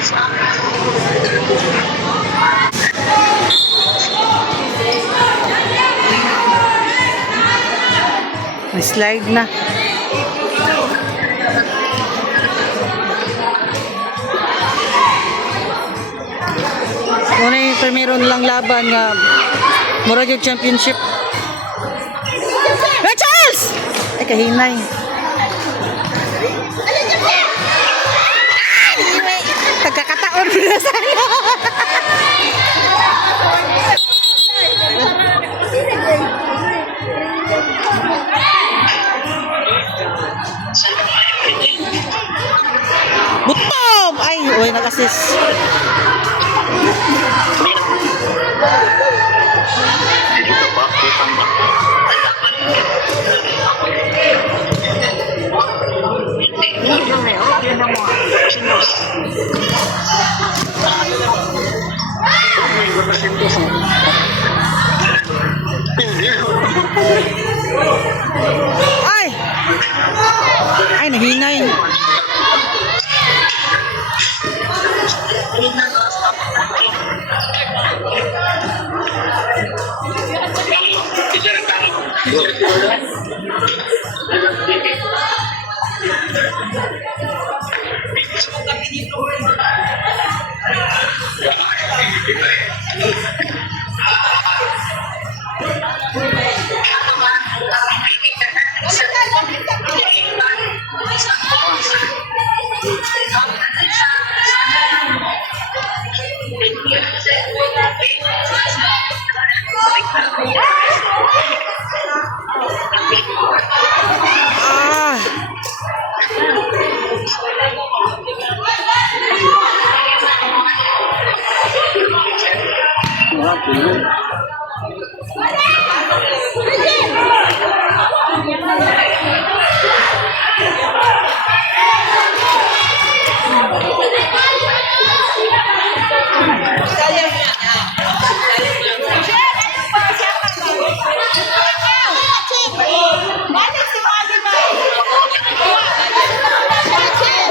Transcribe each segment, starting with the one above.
May slide na. Una yung primero lang laban nga mura yung championship. Hey, Charles! Ay, kahinay. Pagkakataon mo na sana. Butom! Ay, uy, nag-assist. Ay! Ay, nahinay.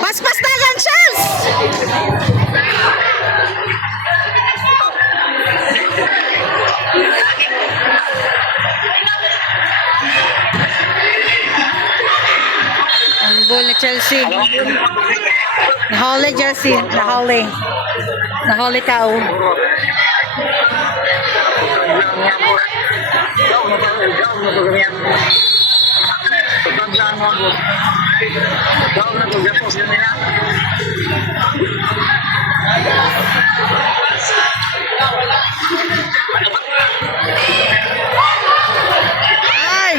Pas-pas dagan, Charles! Ang goal ni Chelsea. Nahuli, Chelsea. Nahuli. Nahuli tao. Ay!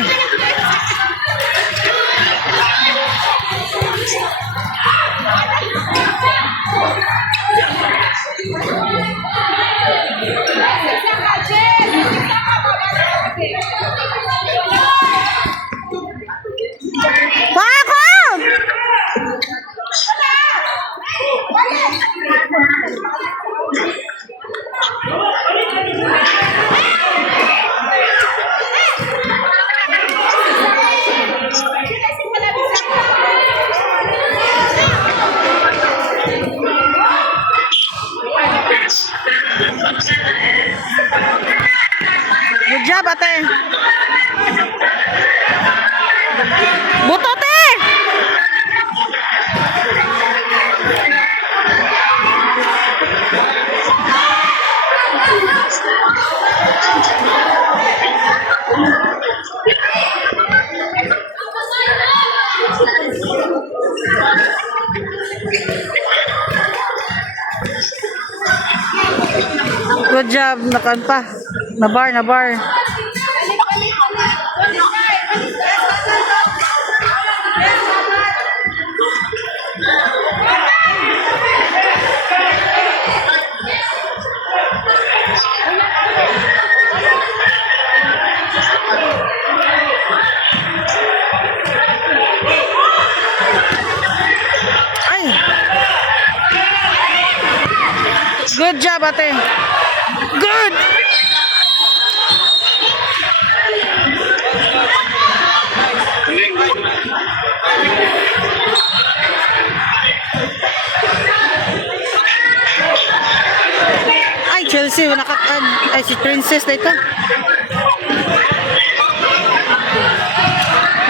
Good job, ate. Butote! Good job, nakan pa. Nabar, nabar. Ay. Good job, ate. Good. Chelsea, nakakan. Ay, si Princess na ito.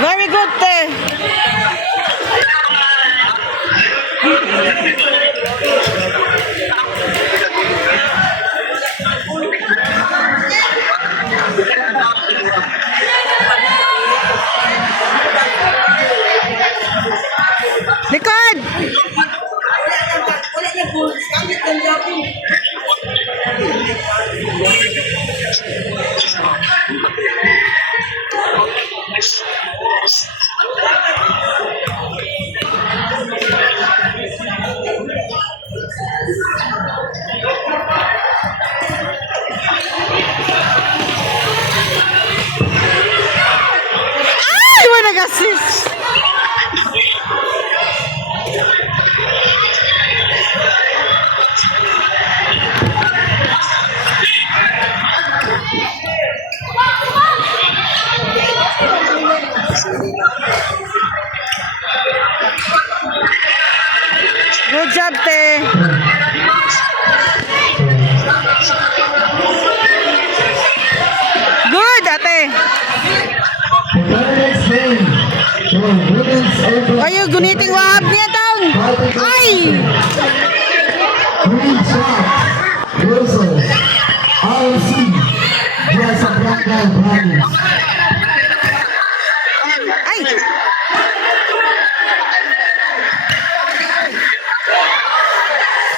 Very good, te. Likod! Ay, wala nag-assist. Good job, te. Good, ate. Ayo, guniting wahab niya taon. Ay! Green shot. Wilson. RC. Casablanca Brothers. Ay!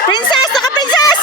Princess! Naka-princess!